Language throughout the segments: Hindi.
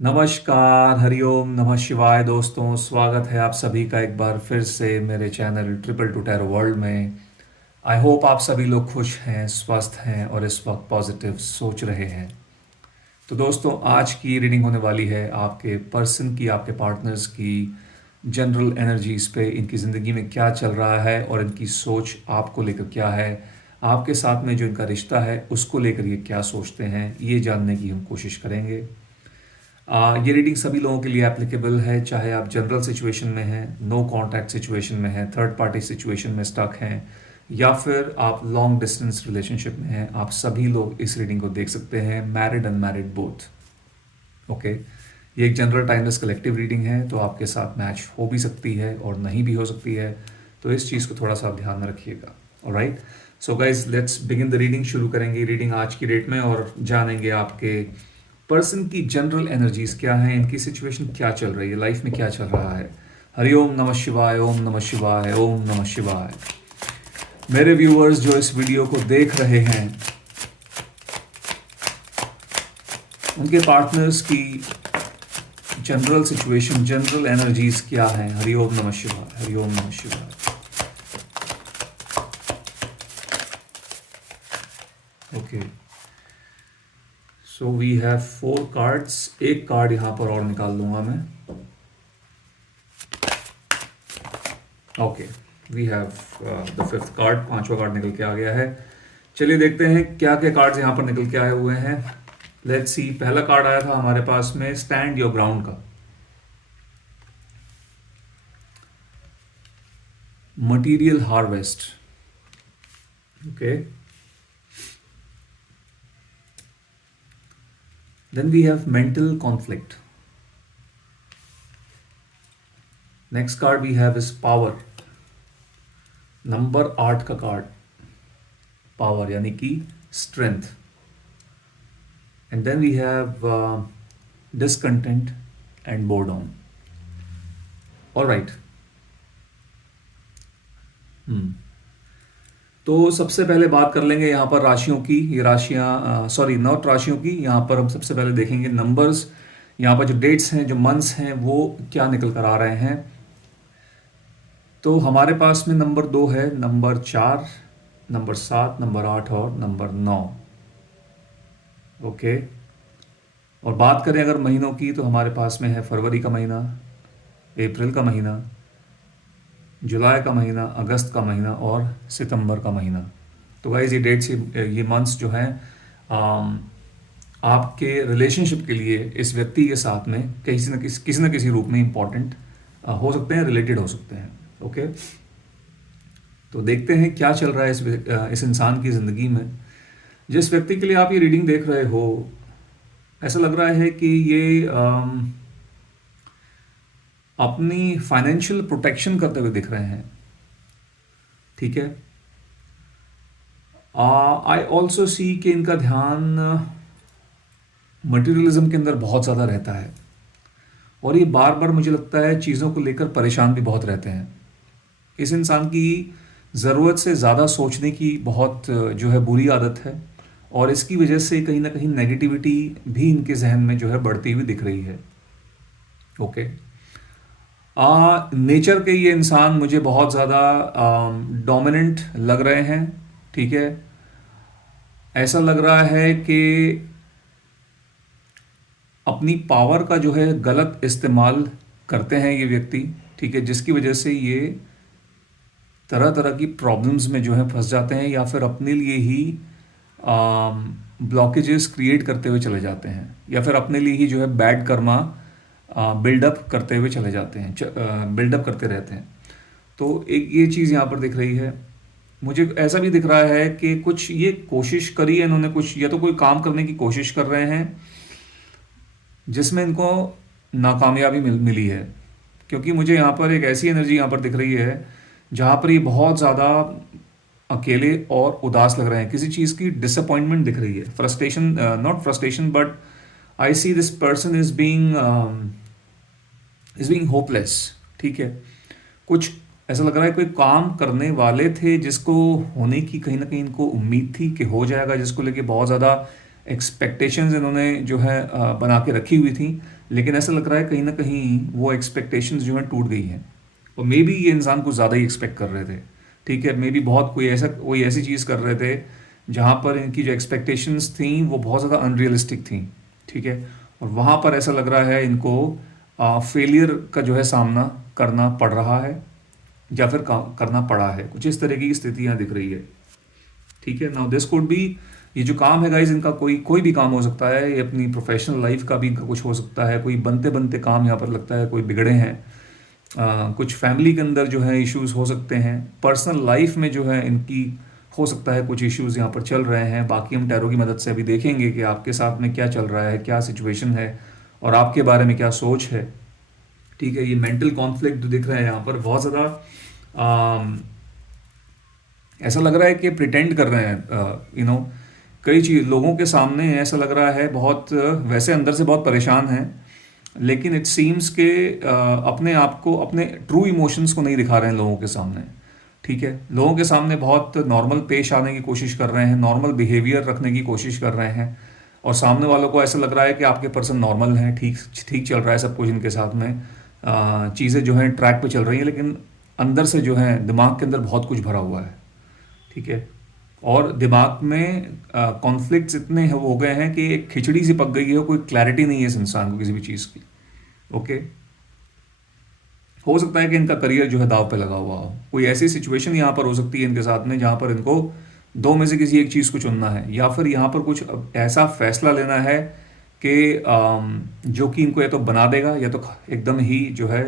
नमस्कार, हरिओम, नमः शिवाय दोस्तों। स्वागत है आप सभी का एक बार फिर से मेरे channel triple two tarot world में। आई होप आप सभी लोग खुश हैं, स्वस्थ हैं और इस वक्त पॉजिटिव सोच रहे हैं। तो दोस्तों, आज की रीडिंग होने वाली है आपके पर्सन की, आपके पार्टनर्स की जनरल एनर्जीज पे, इनकी ज़िंदगी में क्या चल रहा है और इनकी सोच आपको लेकर क्या है। आपके साथ में जो इनका रिश्ता है उसको लेकर ये क्या सोचते हैं, ये जानने की हम कोशिश करेंगे। ये रीडिंग सभी लोगों के लिए एप्लीकेबल है, चाहे आप जनरल सिचुएशन में हैं, नो कॉन्टैक्ट सिचुएशन में हैं, थर्ड पार्टी सिचुएशन में स्टक हैं, या फिर आप लॉन्ग डिस्टेंस रिलेशनशिप में हैं। आप सभी लोग इस रीडिंग को देख सकते हैं, मैरिड अनमैरिड बोथ। ओके, ये एक जनरल टाइमलेस कलेक्टिव रीडिंग है, तो आपके साथ मैच हो भी सकती है और नहीं भी हो सकती है, तो इस चीज़ को थोड़ा सा आप ध्यान में रखिएगा। Alright, so guys, let's begin the reading. शुरू करेंगे रीडिंग आज की डेट में और जानेंगे आपके पर्सन की जनरल एनर्जीज क्या हैं, इनकी सिचुएशन क्या चल रही है, लाइफ में क्या चल रहा है। हरिओम नमः शिवाय, ओम नमः शिवाय, ओम नमः शिवाय। मेरे व्यूअर्स जो इस वीडियो को देख रहे हैं, उनके पार्टनर्स की जनरल सिचुएशन, जनरल एनर्जीज क्या हैं। हरिओम नमः शिवाय, हरिओम नमः शिवाय। Okay, so we have 4 cards. एक कार्ड यहां पर और निकाल लूंगा मैं। Okay, we have the 5th card. 5वां कार्ड निकल के आ गया है। चलिए देखते हैं क्या क्या कार्ड्स यहां पर निकल के आए हुए हैं। लेट्स सी, पहला कार्ड आया था हमारे पास में स्टैंड योर ग्राउंड का, material harvest. Okay, then we have mental conflict. Next card we have is power, number 8 का कार्ड, पावर यानी कि strength. And then we have discontent and boredom. Alright, तो सबसे पहले बात कर लेंगे यहाँ पर राशियों की। ये राशियाँ, सॉरी, नॉट राशियों की, यहाँ पर हम सबसे पहले देखेंगे नंबर्स। यहाँ पर जो डेट्स हैं, जो मंथ्स हैं, वो क्या निकल कर आ रहे हैं। तो हमारे पास में नंबर 2 है, नंबर 4, नंबर 7, नंबर 8 और नंबर 9। ओके, और बात करें अगर महीनों की, तो हमारे पास में है फरवरी का महीना, अप्रैल का महीना, जुलाई का महीना, अगस्त का महीना और सितंबर का महीना। तो गाइज ये डेट्स, ये मंथ्स जो हैं आपके रिलेशनशिप के लिए इस व्यक्ति के साथ में किसी न किसी रूप में इम्पॉर्टेंट हो सकते हैं, रिलेटेड हो सकते हैं। ओके, तो देखते हैं क्या चल रहा है इस इंसान की ज़िंदगी में। जिस व्यक्ति के लिए आप ये रीडिंग देख रहे हो, ऐसा लग रहा है कि ये अपनी फाइनेंशियल प्रोटेक्शन करते हुए दिख रहे हैं। ठीक है, आई ऑल्सो सी कि इनका ध्यान मटेरियलिज्म के अंदर बहुत ज़्यादा रहता है और ये बार बार मुझे लगता है चीज़ों को लेकर परेशान भी बहुत रहते हैं। इस इंसान की ज़रूरत से ज़्यादा सोचने की बहुत जो है बुरी आदत है और इसकी वजह से कहीं ना कहीं नेगेटिविटी भी इनके जहन में जो है बढ़ती हुई दिख रही है। ओके, नेचर के ये इंसान मुझे बहुत ज़्यादा डोमिनेंट लग रहे हैं। ठीक है, ऐसा लग रहा है कि अपनी पावर का जो है गलत इस्तेमाल करते हैं ये व्यक्ति। ठीक है, जिसकी वजह से ये तरह तरह की प्रॉब्लम्स में जो है फंस जाते हैं या फिर अपने लिए ही ब्लॉकेजेस क्रिएट करते हुए चले जाते हैं या फिर अपने लिए ही जो है बैड कर्मा बिल्डअप करते हुए चले जाते हैं, बिल्डअप करते रहते हैं। तो एक ये चीज़ यहाँ पर दिख रही है। मुझे ऐसा भी दिख रहा है कि कुछ ये कोशिश करी है इन्होंने, कुछ या तो कोई काम करने की कोशिश कर रहे हैं जिसमें इनको नाकामयाबी मिली है, क्योंकि मुझे यहाँ पर एक ऐसी एनर्जी यहाँ पर दिख रही है जहाँ पर ये बहुत ज़्यादा अकेले और उदास लग रहे हैं। किसी चीज़ की डिसअपॉइंटमेंट दिख रही है, frustration, not frustration but I see this person is being hopeless. ठीक है, कुछ ऐसा लग रहा है कोई काम करने वाले थे जिसको होने की कहीं ना कहीं इनको उम्मीद थी कि हो जाएगा, जिसको लेके बहुत ज़्यादा एक्सपेक्टेशंस इन्होंने जो है बना के रखी हुई थी, लेकिन ऐसा लग रहा है कहीं ना कहीं वो एक्सपेक्टेशंस जो है टूट गई हैं। और मे बी ये इंसान कुछ ज़्यादा ही एक्सपेक्ट कर रहे थे, ठीक है, मे बी बहुत कोई ऐसी चीज़ कर रहे थे जहाँ पर इनकी जो एक्सपेक्टेशंस थी वो बहुत ज़्यादा अनरियलिस्टिक थी, ठीक है। और वहाँ पर ऐसा लग रहा है इनको फेलियर का जो है सामना करना पड़ रहा है, या फिर करना पड़ा है, कुछ इस तरीके की स्थितियाँ दिख रही है, ठीक है। नाउ दिस कुड बी, ये जो काम है गाइज इनका कोई कोई भी काम हो सकता है, ये अपनी प्रोफेशनल लाइफ का भी इनका कुछ हो सकता है, कोई बनते बनते काम यहाँ पर लगता है कोई बिगड़े हैं। कुछ फैमिली के अंदर जो है इश्यूज हो सकते हैं, पर्सनल लाइफ में जो है इनकी हो सकता है कुछ इश्यूज यहाँ पर चल रहे हैं। बाकी हम टैरो की मदद से अभी देखेंगे कि आपके साथ में क्या चल रहा है, क्या सिचुएशन है और आपके बारे में क्या सोच है, ठीक है। ये मेंटल कॉन्फ्लिक्ट जो दिख रहा है यहाँ पर बहुत ज़्यादा ऐसा लग रहा है कि प्रिटेंड कर रहे हैं, कई चीज लोगों के सामने ऐसा लग रहा है बहुत वैसे अंदर से बहुत परेशान हैं, लेकिन इट सीम्स के अपने आप को, अपने ट्रू इमोशंस को नहीं दिखा रहे हैं लोगों के सामने, ठीक है। लोगों के सामने बहुत नॉर्मल पेश आने की कोशिश कर रहे हैं, नॉर्मल बिहेवियर रखने की कोशिश कर रहे हैं, और सामने वालों को ऐसा लग रहा है कि आपके पर्सन नॉर्मल हैं, ठीक ठीक चल रहा है सब कुछ इनके साथ में, चीज़ें जो हैं ट्रैक पे चल रही हैं, लेकिन अंदर से जो है दिमाग के अंदर बहुत कुछ भरा हुआ है, ठीक है। और दिमाग में कॉन्फ्लिक्ट्स इतने हो गए हैं कि एक खिचड़ी सी पक गई है, कोई क्लैरिटी नहीं है इस इंसान को किसी भी चीज़ की, ओके। हो सकता है कि इनका करियर जो है दाव पे लगा हुआ हो, कोई ऐसी सिचुएशन यहाँ पर हो सकती है इनके साथ में जहाँ पर इनको दो में से किसी एक चीज़ को चुनना है, या फिर यहाँ पर कुछ ऐसा फैसला लेना है कि जो कि इनको या तो बना देगा या तो एकदम ही जो है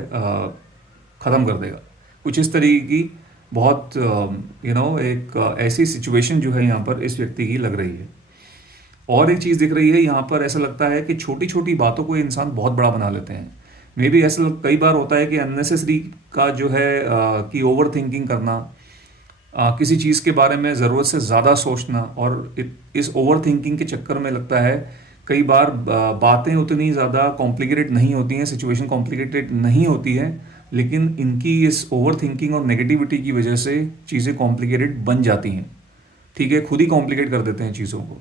ख़त्म कर देगा, कुछ इस तरीके की बहुत एक ऐसी सिचुएशन जो है यहाँ पर इस व्यक्ति की लग रही है। और एक चीज़ दिख रही है यहाँ पर, ऐसा लगता है कि छोटी छोटी बातों को ये इंसान बहुत बड़ा बना लेते हैं। मे बी ऐसा कई बार होता है कि अननेसेसरी का जो है कि ओवर थिंकिंग करना, किसी चीज़ के बारे में ज़रूरत से ज़्यादा सोचना, और इस ओवर थिंकिंग के चक्कर में लगता है कई बार बातें उतनी ज़्यादा कॉम्प्लिकेटेड नहीं होती हैं, सिचुएशन कॉम्प्लिकेटेड नहीं होती है, लेकिन इनकी इस ओवर थिंकिंग और नेगेटिविटी की वजह से चीज़ें कॉम्प्लिकेटेड बन जाती हैं, ठीक है, खुद ही कॉम्प्लिकेट कर देते हैं चीज़ों को।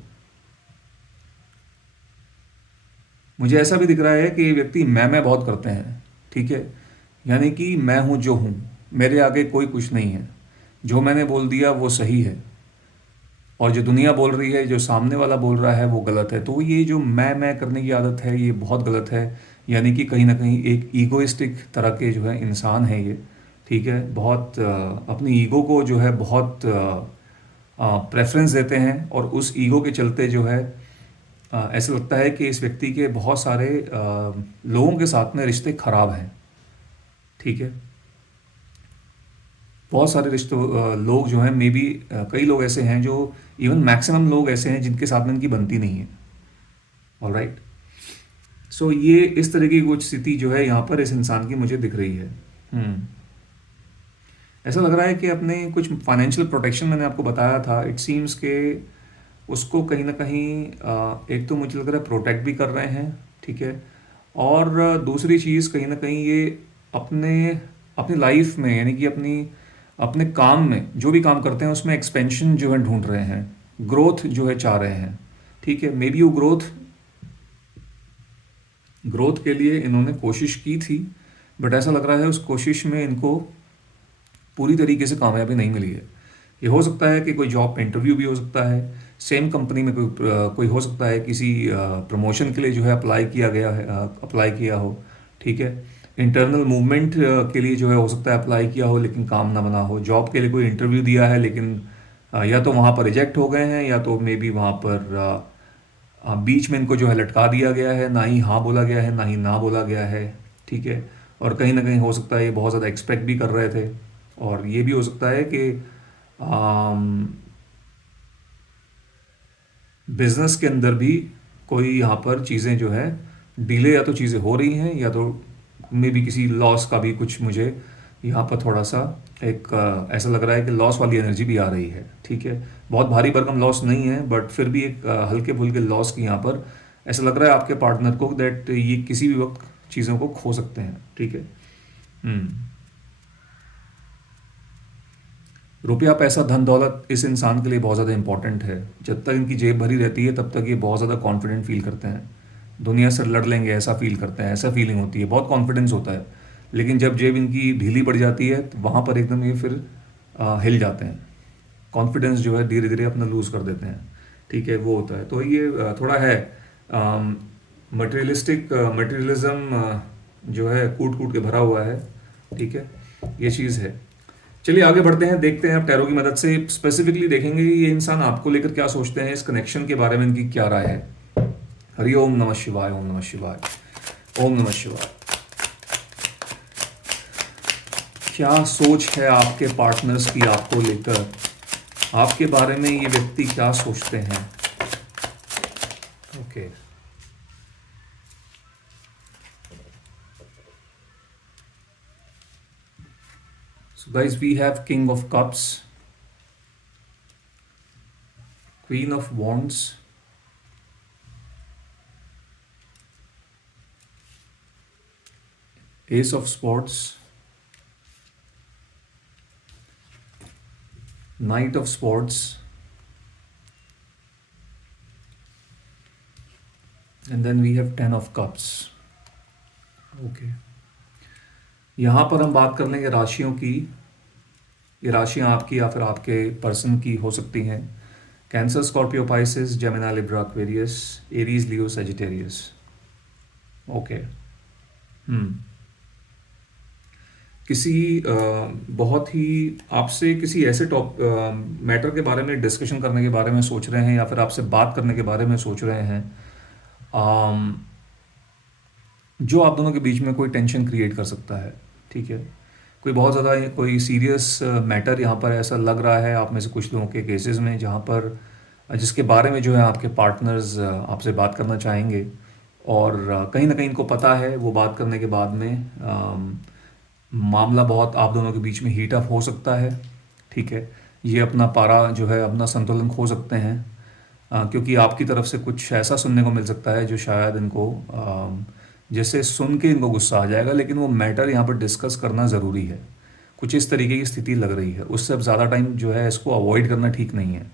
मुझे ऐसा भी दिख रहा है कि ये व्यक्ति मैं बहुत करते हैं, ठीक है, यानी कि मैं हूँ जो हूँ, मेरे आगे कोई कुछ नहीं है, जो मैंने बोल दिया वो सही है, और जो दुनिया बोल रही है, जो सामने वाला बोल रहा है वो गलत है। तो ये जो मैं करने की आदत है ये बहुत गलत है, यानी कि कहीं ना कहीं एक ईगोइस्टिक तरह के जो है इंसान है ये, ठीक है। बहुत अपनी ईगो को जो है बहुत प्रेफरेंस देते हैं, और उस ईगो के चलते जो है ऐसा लगता है कि इस व्यक्ति के बहुत सारे लोगों के साथ में रिश्ते खराब हैं, ठीक है। बहुत सारे लोग जो हैं, मे बी कई लोग ऐसे हैं जो, इवन मैक्सिमम लोग ऐसे हैं जिनके साथ में इनकी बनती नहीं है, ऑलराइट। सो ये इस तरह की कुछ स्थिति जो है यहाँ पर इस इंसान की मुझे दिख रही है। ऐसा लग रहा है कि अपने कुछ फाइनेंशियल प्रोटेक्शन, मैंने आपको बताया था, इट सीम्स के उसको कहीं ना कहीं एक तो मुझे लग रहा है प्रोटेक्ट भी कर रहे हैं, ठीक है। और दूसरी चीज़ कहीं ना कहीं ये अपने अपनी लाइफ में, यानी कि अपने काम में जो भी काम करते हैं उसमें एक्सपेंशन जो है ढूंढ रहे हैं, ग्रोथ जो है चाह रहे हैं, ठीक है। मे बी वो ग्रोथ के लिए इन्होंने कोशिश की थी, बट ऐसा लग रहा है उस कोशिश में इनको पूरी तरीके से कामयाबी नहीं मिली है। ये हो सकता है कि कोई जॉब पे इंटरव्यू भी हो सकता है, सेम कंपनी में कोई हो सकता है किसी प्रमोशन के लिए जो है अप्लाई किया गया है, अप्लाई किया हो, ठीक है। इंटरनल मूवमेंट के लिए जो है हो सकता है अप्लाई किया हो, लेकिन काम ना बना हो। जॉब के लिए कोई इंटरव्यू दिया है, लेकिन या तो वहाँ पर रिजेक्ट हो गए हैं, या तो मे बी वहाँ पर बीच में इनको जो है लटका दिया गया है, ना ही हाँ बोला गया है ना ही ना बोला गया है, ठीक है। और कहीं ना कहीं हो सकता है ये बहुत ज़्यादा एक्सपेक्ट भी कर रहे थे, और ये भी हो सकता है कि बिजनेस के अंदर भी कोई यहाँ पर चीज़ें जो है डिले, या तो चीज़ें हो रही हैं, या तो मे बी किसी लॉस का भी कुछ मुझे यहाँ पर थोड़ा सा एक ऐसा लग रहा है कि लॉस वाली एनर्जी भी आ रही है, ठीक है। बहुत भारी भरकम लॉस नहीं है, बट फिर भी एक हल्के फुल्के लॉस की यहाँ पर ऐसा लग रहा है आपके पार्टनर को, दैट ये किसी भी वक्त चीज़ों को खो सकते हैं, ठीक है। रुपया पैसा धन दौलत इस इंसान के लिए बहुत ज़्यादा इंपॉर्टेंट है। जब तक इनकी जेब भरी रहती है तब तक ये बहुत ज़्यादा कॉन्फिडेंट फील करते हैं, दुनिया से लड़ लेंगे ऐसा फील करते हैं, ऐसा फीलिंग होती है, बहुत कॉन्फिडेंस होता है। लेकिन जब जेब इनकी ढीली पड़ जाती है तो वहाँ पर एकदम ये फिर हिल जाते हैं, कॉन्फिडेंस जो है धीरे धीरे अपना लूज़ कर देते हैं। ठीक है, वो होता है। तो ये थोड़ा है मटेरियलिस्टिक, मटेरियलिज्म जो है कूट कूट के भरा हुआ है। ठीक है, ये चीज़ है। चलिए आगे बढ़ते हैं, देखते हैं आप टैरो की मदद से स्पेसिफिकली देखेंगे कि ये इंसान आपको लेकर क्या सोचते हैं, इस कनेक्शन के बारे में इनकी क्या राय है। हरि ओम नमः शिवाय, ओम नमः शिवाय, ओम नमः शिवाय। क्या सोच है आपके पार्टनर्स की आपको लेकर, आपके बारे में ये व्यक्ति क्या सोचते हैं। Okay, so guys we have king of cups, queen of wands, ace of sports, knight of sports, and then we have ten of cups. Okay, यहाँ पर हम बात कर लेंगे राशियों की। ये राशियाँ आपकी या फिर आपके पर्सन की हो सकती हैं। Cancer, Scorpio, Pisces, Gemini, Libra, Aquarius, Aries, Leo, Sagittarius. Okay. Hmm किसी बहुत ही आपसे किसी ऐसे मैटर के बारे में डिस्कशन करने के बारे में सोच रहे हैं या फिर आपसे बात करने के बारे में सोच रहे हैं, अम, जो आप दोनों के बीच में कोई टेंशन क्रिएट कर सकता है। ठीक है, कोई बहुत ज़्यादा कोई सीरियस मैटर यहाँ पर ऐसा लग रहा है आप में से कुछ लोगों के केसेस में, जहाँ पर जिसके बारे में जो है आपके पार्टनर्स आपसे बात करना चाहेंगे। और कहीं ना कहीं इनको पता है वो बात करने के बाद में मामला बहुत आप दोनों के बीच में हीट अप हो सकता है। ठीक है, ये अपना पारा जो है अपना संतुलन खो सकते हैं, क्योंकि आपकी तरफ से कुछ ऐसा सुनने को मिल सकता है जो शायद इनको जैसे सुन के इनको गुस्सा आ जाएगा, लेकिन वो मैटर यहाँ पर डिस्कस करना ज़रूरी है। कुछ इस तरीके की स्थिति लग रही है, उससे अब ज़्यादा टाइम जो है इसको अवॉइड करना ठीक नहीं है।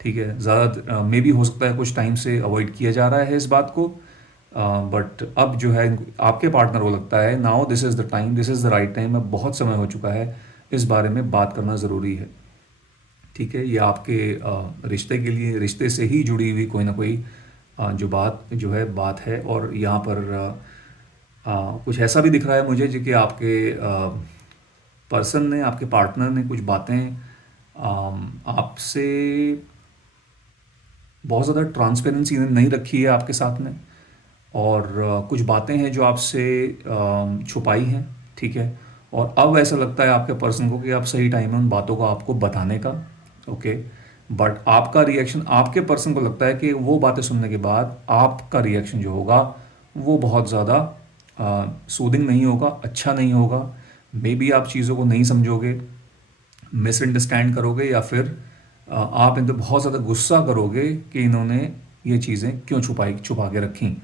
ठीक है, ज़्यादा मे भी हो सकता है कुछ टाइम से अवॉइड किया जा रहा है इस बात को, बट अब जो है आपके पार्टनर को लगता है now this is the time, this is the right time, अब बहुत समय हो चुका है, इस बारे में बात करना ज़रूरी है। ठीक है, ये आपके रिश्ते के लिए, रिश्ते से ही जुड़ी हुई कोई ना कोई जो बात जो है बात है। और यहाँ पर कुछ ऐसा भी दिख रहा है मुझे जो कि आपके पर्सन ने, आपके पार्टनर ने कुछ बातें आपसे बहुत ज़्यादा ट्रांसपेरेंसी नहीं रखी है आपके साथ में, और कुछ बातें हैं जो आपसे छुपाई हैं। ठीक है, और अब ऐसा लगता है आपके पर्सन को कि अब सही टाइम है उन बातों को आपको बताने का। ओके, बट आपका रिएक्शन, आपके पर्सन को लगता है कि वो बातें सुनने के बाद आपका रिएक्शन जो होगा वो बहुत ज़्यादा सूदिंग नहीं होगा, अच्छा नहीं होगा। मे बी आप चीज़ों को नहीं समझोगे, मिसअंडरस्टैंड करोगे, या फिर आप इन पर बहुत ज़्यादा गुस्सा करोगे कि इन्होंने ये चीज़ें क्यों छुपा के रखी,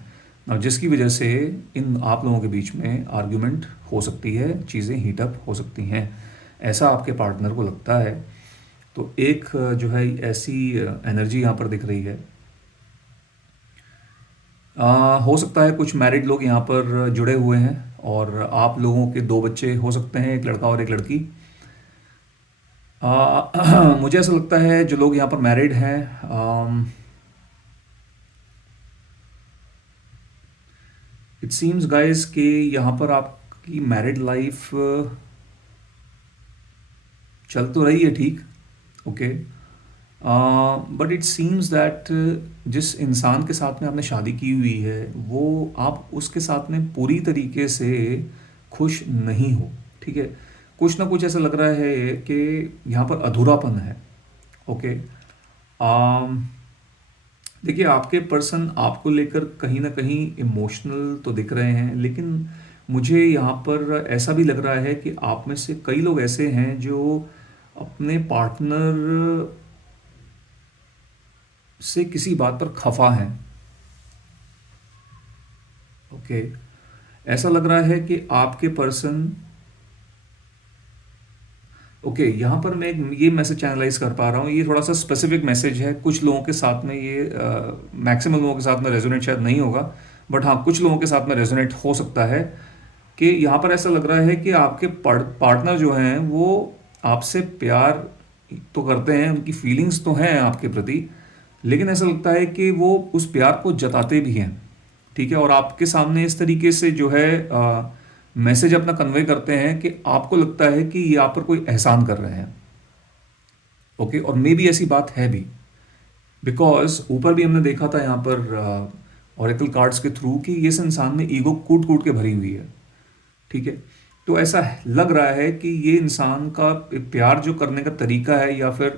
और जिसकी वजह से इन आप लोगों के बीच में आर्ग्यूमेंट हो सकती है, चीज़ें हीटअप हो सकती हैं, ऐसा आपके पार्टनर को लगता है। तो एक जो है ऐसी एनर्जी यहाँ पर दिख रही है। हो सकता है कुछ मैरिड लोग यहाँ पर जुड़े हुए हैं और आप लोगों के दो बच्चे हो सकते हैं, एक लड़का और एक लड़की। मुझे ऐसा लगता है जो लोग यहाँ पर मैरिड हैं, इट सीम्स गाइस कि यहाँ पर आपकी मैरिड लाइफ चल तो रही है ठीक। Okay, but it seems that जिस इंसान के साथ में आपने शादी की हुई है वो आप उसके साथ में पूरी तरीके से खुश नहीं हो। ठीक है, कुछ ना कुछ ऐसा लग रहा है कि यहाँ पर अधूरापन है। ओके, देखिए आपके पर्सन आपको लेकर कहीं ना कहीं इमोशनल तो दिख रहे हैं, लेकिन मुझे यहाँ पर ऐसा भी लग रहा है कि आप में से कई लोग ऐसे हैं जो अपने पार्टनर से किसी बात पर खफा हैं। ओके, ऐसा लग रहा है कि आपके पर्सन ओके, यहाँ पर मैं ये मैसेज चैनलाइज कर पा रहा हूँ, ये थोड़ा सा स्पेसिफिक मैसेज है, कुछ लोगों के साथ में ये मैक्सिमम लोगों के साथ में रेजोनेट शायद नहीं होगा, बट हाँ कुछ लोगों के साथ में रेजोनेट हो सकता है। कि यहाँ पर ऐसा लग रहा है कि आपके पार्टनर जो हैं वो आपसे प्यार तो करते हैं, उनकी फीलिंग्स तो हैं आपके प्रति, लेकिन ऐसा लगता है कि वो उस प्यार को जताते भी हैं। ठीक है, और आपके सामने इस तरीके से जो है मैसेज अपना कन्वे करते हैं कि आपको लगता है कि ये आप पर कोई एहसान कर रहे हैं। ओके, और मे भी ऐसी बात है भी, बिकॉज ऊपर भी हमने देखा था यहाँ पर ऑरेकल कार्ड्स के थ्रू कि इस इंसान में ईगो कूट कूट के भरी हुई है। ठीक है, तो ऐसा लग रहा है कि ये इंसान का प्यार जो करने का तरीका है या फिर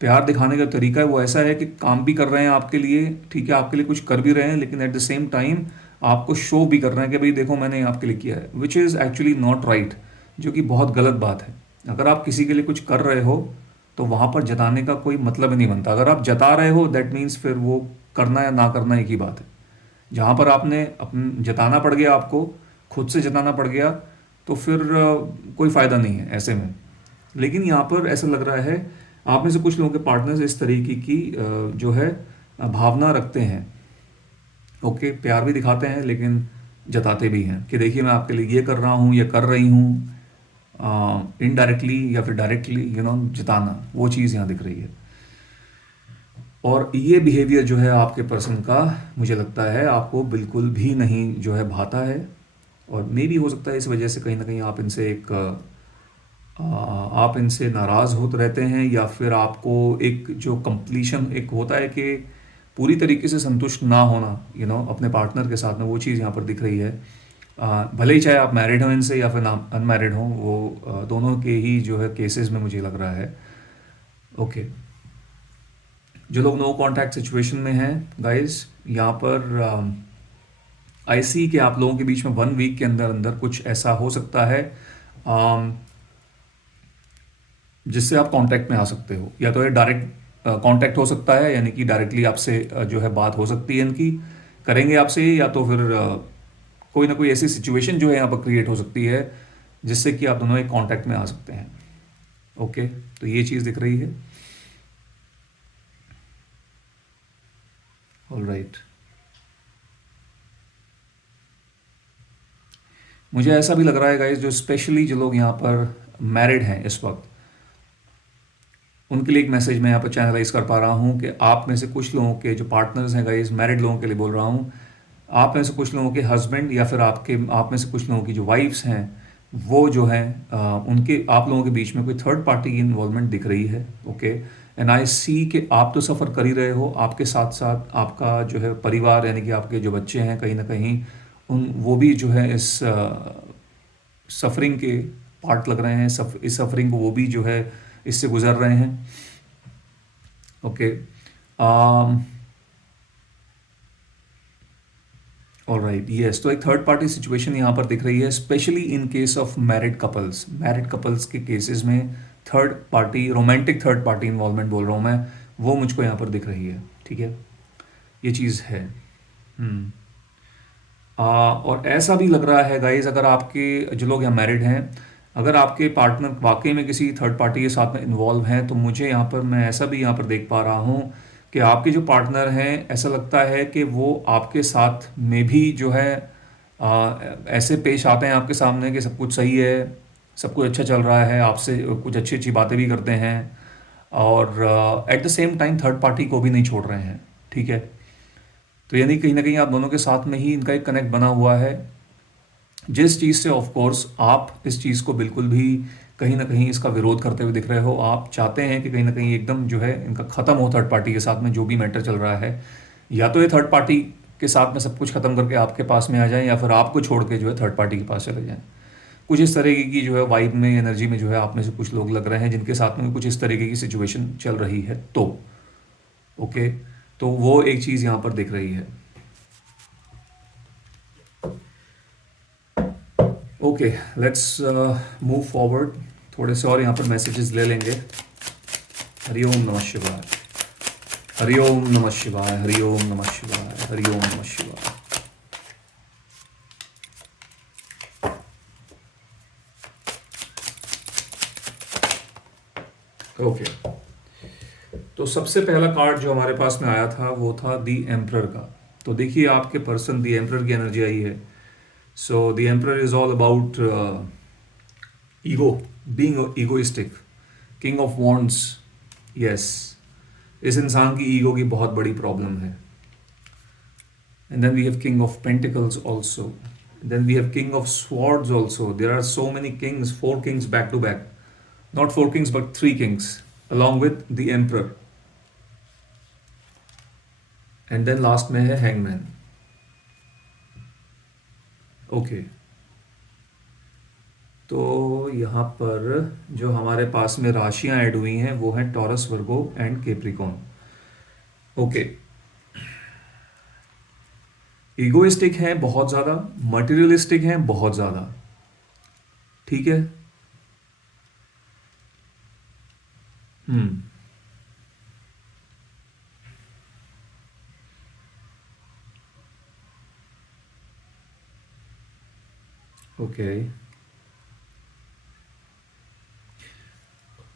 प्यार दिखाने का तरीका है वो ऐसा है कि काम भी कर रहे हैं आपके लिए, ठीक है, आपके लिए कुछ कर भी रहे हैं, लेकिन एट द सेम टाइम आपको शो भी कर रहे हैं कि भाई देखो मैंने आपके लिए किया है, which is actually not right, जो कि बहुत गलत बात है। अगर आप किसी के लिए कुछ कर रहे हो तो वहाँ पर जताने का कोई मतलब ही नहीं बनता। अगर आप जता रहे हो दैट मीन्स फिर वो करना या ना करना एक ही बात है। जहाँ पर आपने अपन जताना पड़ गया, आपको खुद से जताना पड़ गया, तो फिर कोई फ़ायदा नहीं है ऐसे में। लेकिन यहाँ पर ऐसा लग रहा है आप में से कुछ लोगों के पार्टनर्स इस तरीके की जो है भावना रखते हैं। ओके, प्यार भी दिखाते हैं लेकिन जताते भी हैं कि देखिए मैं आपके लिए ये कर रहा हूँ या कर रही हूँ, इनडायरेक्टली या फिर डायरेक्टली जताना, वो चीज़ यहाँ दिख रही है। और ये बिहेवियर जो है आपके पर्सन का, मुझे लगता है आपको बिल्कुल भी नहीं जो है भाता है। और मे भी हो सकता है इस वजह से कहीं ना कहीं आप इनसे आप इनसे नाराज़ होते रहते हैं, या फिर आपको एक जो कंप्लीशन एक होता है कि पूरी तरीके से संतुष्ट ना होना अपने पार्टनर के साथ में, वो चीज़ यहाँ पर दिख रही है। भले ही चाहे आप मैरिड हों इनसे या फिर ना अनमैरिड हों, वो दोनों के ही जो है केसेस में मुझे लग रहा है। ओके, जो लोग नो कांटेक्ट सिचुएशन में हैं गाइस, यहाँ पर आई सी कि आप लोगों के बीच में 1 वीक के अंदर अंदर कुछ ऐसा हो सकता है जिससे आप कांटेक्ट में आ सकते हो। या तो ये डायरेक्ट कांटेक्ट हो सकता है, यानी कि डायरेक्टली आपसे जो है बात हो सकती है इनकी, करेंगे आपसे, या तो फिर कोई ना कोई ऐसी सिचुएशन जो है यहाँ पर क्रिएट हो सकती है जिससे कि आप दोनों एक कांटेक्ट में आ सकते हैं। ओके, तो ये चीज़ दिख रही है। ऑल राइट, मुझे ऐसा भी लग रहा है गाइस, जो स्पेशली जो लोग यहाँ पर मैरिड हैं इस वक्त, उनके लिए एक मैसेज मैं यहाँ पर चैनलाइज कर पा रहा हूँ कि आप में से कुछ लोगों के जो पार्टनर्स हैं गाइस, मैरिड लोगों के लिए बोल रहा हूँ, आप में से कुछ लोगों के हस्बैंड या फिर आप में से कुछ लोगों की जो वाइफ्स हैं, वो जो हैं उनके आप लोगों के बीच में कोई थर्ड पार्टी की इन्वॉल्वमेंट दिख रही है। ओके, एंड आई सी कि आप तो सफ़र कर ही रहे हो, आपके साथ साथ आपका जो है परिवार, यानी कि आपके जो बच्चे हैं कहीं ना कहीं उन वो भी जो है इस सफरिंग के पार्ट लग रहे हैं, इस सफरिंग को वो भी जो है इससे गुजर रहे हैं। ओके, ऑल राइट, यस, तो एक थर्ड पार्टी सिचुएशन यहाँ पर दिख रही है, specially in case of married couples के केसेस में third party, romantic third party involvement बोल रहा हूँ मैं, वो मुझको यहाँ पर दिख रही है। ठीक है, ये चीज़ है। हम्म और ऐसा भी लग रहा है गाइज, अगर आपके जो लोग यहाँ मैरिड हैं, अगर आपके पार्टनर वाकई में किसी थर्ड पार्टी के साथ में इन्वॉल्व हैं, तो मुझे यहाँ पर मैं ऐसा भी यहाँ पर देख पा रहा हूँ कि आपके जो पार्टनर हैं, ऐसा लगता है कि वो आपके साथ में भी जो है ऐसे पेश आते हैं आपके सामने कि सब कुछ सही है, सब कुछ अच्छा चल रहा है, आपसे कुछ अच्छी अच्छी बातें भी करते हैं, और at the same time third party को भी नहीं छोड़ रहे हैं। ठीक है, तो यानी कहीं ना कहीं आप दोनों के साथ में ही इनका एक कनेक्ट बना हुआ है, जिस चीज़ से ऑफ कोर्स आप इस चीज़ को बिल्कुल भी कहीं ना कहीं इसका विरोध करते हुए दिख रहे हो। आप चाहते हैं कि कहीं ना कहीं एकदम जो है इनका ख़त्म हो थर्ड पार्टी के साथ में जो भी मैटर चल रहा है, या तो ये थर्ड पार्टी के साथ में सब कुछ ख़त्म करके आपके पास में आ जाएं, या फिर आपको छोड़ के जो है थर्ड पार्टी के पास चले जाएं। कुछ इस तरीके की जो है वाइब में, एनर्जी में जो है आप में से कुछ लोग लग रहे हैं जिनके साथ में कुछ इस तरीके की सिचुएशन चल रही है। तो ओके, तो वो एक चीज़ यहाँ पर दिख रही है। ओके, लेट्स मूव फॉरवर्ड, थोड़े से और यहाँ पर मैसेजेस ले लेंगे। हरिओम नमः शिवाय, हरिओम नमः शिवाय, हरिओम नमः शिवाय, हरिओम नमः शिवाय। ओके, तो सबसे पहला कार्ड जो हमारे पास में आया था वो था दी एम्परर का। तो देखिए आपके पर्सन दी एम्परर की एनर्जी आई है। So the emperor is all about ego, being egoistic, king of wands. Yes, इस इंसान की ईगो की बहुत बड़ी प्रॉब्लम है। And then we have King of Pentacles also. Then we have King of Swords also. There are so many kings, four kings back to back. Not four kings, but three kings, along with the Emperor. And then last में है Hangman. Okay. तो यहाँ पर जो हमारे पास में राशियाँ ऐड हुई हैं वो हैं taurus, Virgo and Capricorn. Okay, egoistic हैं बहुत ज़्यादा, मटेरियलिस्टिक हैं बहुत ज़्यादा। ठीक है। हम्म। ओके,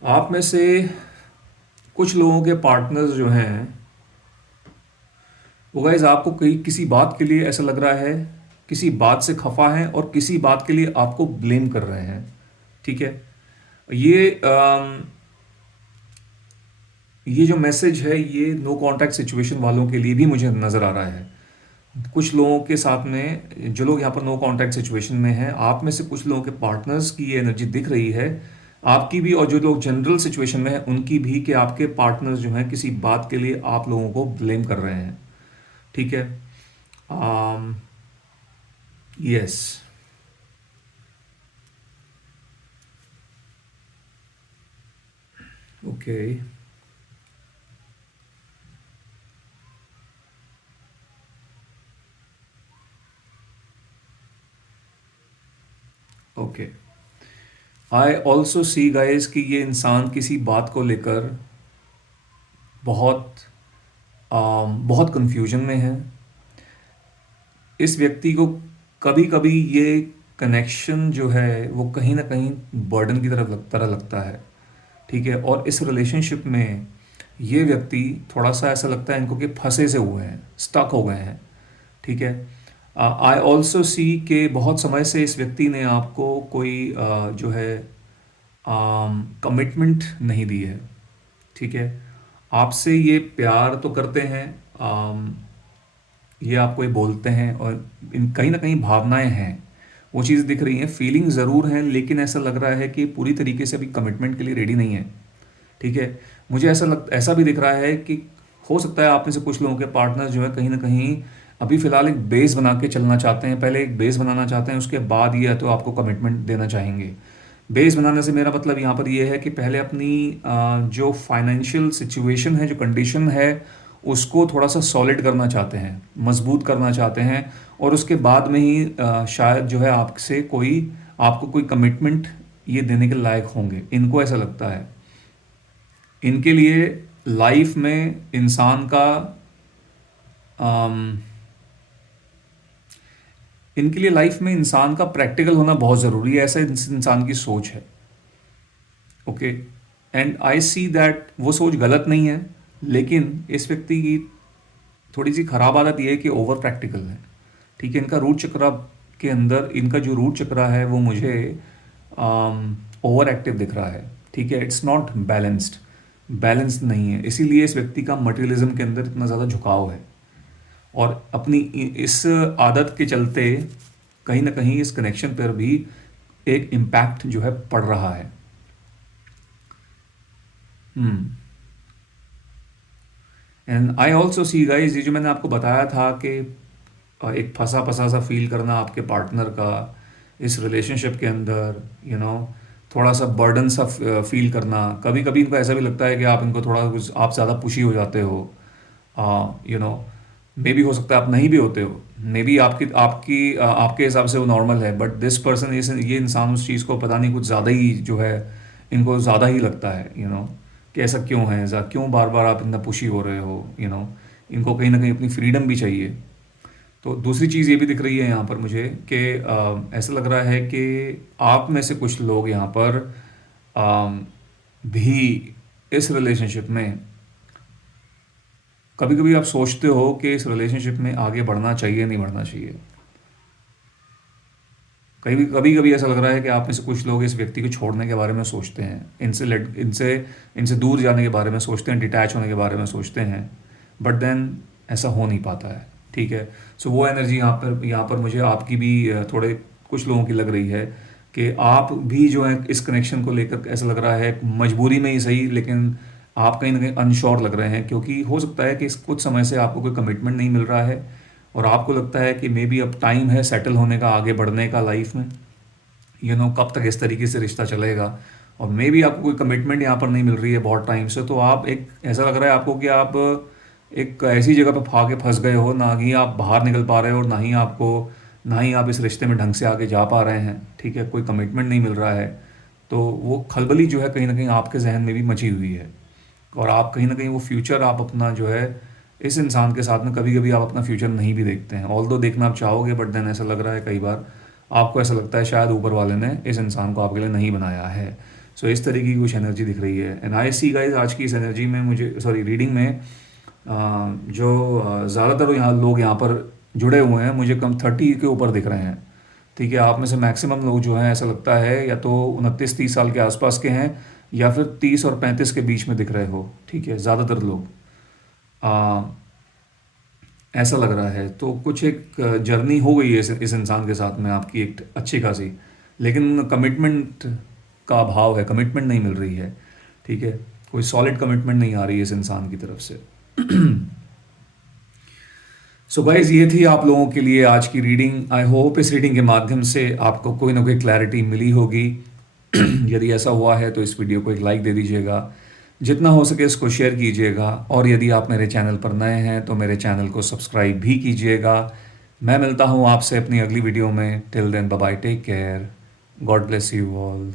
आप में से कुछ लोगों के पार्टनर्स जो हैं वो गाइज आपको कहीं किसी बात के लिए ऐसा लग रहा है, किसी बात से खफा हैं और किसी बात के लिए आपको ब्लेम कर रहे हैं। ठीक है। ये ये जो मैसेज है ये नो कांटेक्ट सिचुएशन वालों के लिए भी मुझे नज़र आ रहा है। कुछ लोगों के साथ में जो लोग यहाँ पर नो कांटेक्ट सिचुएशन में हैं, आप में से कुछ लोगों के पार्टनर्स की ये एनर्जी दिख रही है, आपकी भी, और जो लोग जनरल सिचुएशन में हैं उनकी भी, कि आपके पार्टनर्स जो हैं किसी बात के लिए आप लोगों को ब्लेम कर रहे हैं। ठीक है। Yes. Okay, okay. I also see guys कि ये इंसान किसी बात को लेकर बहुत बहुत कंफ्यूजन में है। इस व्यक्ति को कभी कभी ये कनेक्शन जो है वो कहीं ना कहीं बर्डन की तरह लगता है। ठीक है। और इस रिलेशनशिप में ये व्यक्ति थोड़ा सा ऐसा लगता है इनको कि फंसे से हुए हैं, स्टक हो गए हैं। ठीक है। आई ऑल्सो सी के बहुत समय से इस व्यक्ति ने आपको कोई जो है कमिटमेंट नहीं दी है। ठीक है। आपसे ये प्यार तो करते हैं, ये आपको ये बोलते हैं, और इन कहीं ना कहीं भावनाएं हैं, वो चीज़ दिख रही हैं, फीलिंग ज़रूर हैं, लेकिन ऐसा लग रहा है कि पूरी तरीके से अभी कमिटमेंट के लिए रेडी नहीं है। ठीक है। मुझे ऐसा भी दिख रहा है कि हो सकता है आप में से कुछ लोगों के पार्टनर जो है कहीं ना कहीं अभी फ़िलहाल एक बेस बना के चलना चाहते हैं, पहले एक बेस बनाना चाहते हैं, उसके बाद ये तो आपको कमिटमेंट देना चाहेंगे। बेस बनाने से मेरा मतलब यहाँ पर ये है कि पहले अपनी जो फाइनेंशियल सिचुएशन है, जो कंडीशन है, उसको थोड़ा सा सॉलिड करना चाहते हैं, मजबूत करना चाहते हैं, और उसके बाद में ही शायद जो है आपसे कोई, आपको कोई कमिटमेंट ये देने के लायक होंगे, इनको ऐसा लगता है। इनके लिए लाइफ में इंसान का अम, इनके लिए लाइफ में इंसान का प्रैक्टिकल होना बहुत ज़रूरी है, ऐसा इस इंसान की सोच है। Okay. And I see that वो सोच गलत नहीं है, लेकिन इस व्यक्ति की थोड़ी सी खराब आदत ये है कि ओवर प्रैक्टिकल है। ठीक है। इनका रूट चक्रा के अंदर, इनका जो रूट चक्रा है वो मुझे ओवर एक्टिव दिख रहा है। ठीक है। इट्स नॉट बैलेंस्ड, बैलेंस्ड नहीं है, इसीलिए इस व्यक्ति का मटेरियलिज्म के अंदर इतना ज़्यादा झुकाव है, और अपनी इस आदत के चलते कहीं ना कहीं इस कनेक्शन पर भी एक इम्पैक्ट जो है पड़ रहा है। And I also see guys, ये जो मैंने आपको बताया था कि एक फंसा फंसा सा फील करना आपके पार्टनर का इस रिलेशनशिप के अंदर, थोड़ा सा बर्डन सा फील करना, कभी कभी इनको ऐसा भी लगता है कि आप इनको थोड़ा कुछ, आप ज़्यादा पुशी हो जाते हो। मे भी हो सकता है आप नहीं भी होते हो, मे बी आपकी आपकी आपके हिसाब से वो नॉर्मल है, बट दिस पर्सन, ये इंसान उस चीज़ को पता नहीं कुछ ज़्यादा ही जो है, इनको ज़्यादा ही लगता है, कि ऐसा क्यों है, ऐसा क्यों बार बार आप इतना पुशी हो रहे हो, इनको कहीं ना कहीं अपनी फ्रीडम भी चाहिए। तो दूसरी चीज़ ये भी दिख रही है यहाँ पर मुझे कि ऐसा लग रहा है कि आप में से कुछ लोग यहाँ पर भी इस रिलेशनशिप में कभी कभी आप सोचते हो कि इस रिलेशनशिप में आगे बढ़ना चाहिए नहीं बढ़ना चाहिए। कभी कभी कभी ऐसा लग रहा है कि आप में से कुछ लोग इस व्यक्ति को छोड़ने के बारे में सोचते हैं, इनसे इनसे दूर जाने के बारे में सोचते हैं, डिटैच होने के बारे में सोचते हैं, बट देन ऐसा हो नहीं पाता है। ठीक है। सो वो एनर्जी यहाँ पर मुझे आपकी भी थोड़े कुछ लोगों की लग रही है कि आप भी जो है इस कनेक्शन को लेकर ऐसा लग रहा है मजबूरी में ही सही, लेकिन आप कहीं ना कहीं अनश्योर लग रहे हैं, क्योंकि हो सकता है कि इस कुछ समय से आपको कोई कमिटमेंट नहीं मिल रहा है और आपको लगता है कि मे बी अब टाइम है सेटल होने का, आगे बढ़ने का लाइफ में। कब तक इस तरीके से रिश्ता चलेगा, और मे बी आपको कोई कमिटमेंट यहाँ पर नहीं मिल रही है बहुत टाइम से, तो आप एक ऐसा लग रहा है आपको कि आप एक ऐसी जगह पर फा के फंस गए हो, ना ही आप बाहर निकल पा रहे हो और ना ही आप इस रिश्ते में ढंग से आगे जा पा रहे हैं। ठीक है, कोई कमिटमेंट नहीं मिल रहा है, तो वो खलबली जो है कहीं ना कहीं आपके जहन में भी मची हुई है, और आप कहीं ना कहीं वो फ्यूचर आप अपना जो है इस इंसान के साथ में कभी कभी आप अपना फ्यूचर नहीं भी देखते हैं, ऑल दो देखना आप चाहोगे, बट देन ऐसा लग रहा है कई बार आपको ऐसा लगता है शायद ऊपर वाले ने इस इंसान को आपके लिए नहीं बनाया है। सो इस तरीके की कुछ एनर्जी दिख रही है। एंड आई सी गाइज, आज की इस एनर्जी में मुझे, सॉरी, रीडिंग में जो ज़्यादातर यहाँ लोग यहाँ पर जुड़े हुए हैं, मुझे कम 30 के ऊपर दिख रहे हैं। ठीक है, आप में से मैक्सिमम लोग जो हैं ऐसा लगता है या तो 29-30 साल के आसपास के हैं, या फिर 30 और 35 के बीच में दिख रहे हो। ठीक है, ज़्यादातर लोग आ, ऐसा लग रहा है। तो कुछ एक जर्नी हो गई है इस इंसान के साथ में आपकी एक अच्छी खासी, लेकिन कमिटमेंट का अभाव है, कमिटमेंट नहीं मिल रही है। ठीक है, कोई सॉलिड कमिटमेंट नहीं आ रही है इस इंसान की तरफ से। सो गाइज, ये थी आप लोगों के लिए आज की रीडिंग। आई होप इस रीडिंग के माध्यम से आपको कोई ना कोई क्लैरिटी मिली होगी। यदि ऐसा हुआ है तो इस वीडियो को एक लाइक दे दीजिएगा, जितना हो सके इसको शेयर कीजिएगा, और यदि आप मेरे चैनल पर नए हैं तो मेरे चैनल को सब्सक्राइब भी कीजिएगा। मैं मिलता हूँ आपसे अपनी अगली वीडियो में। Till then, bye bye, take care, God bless you all.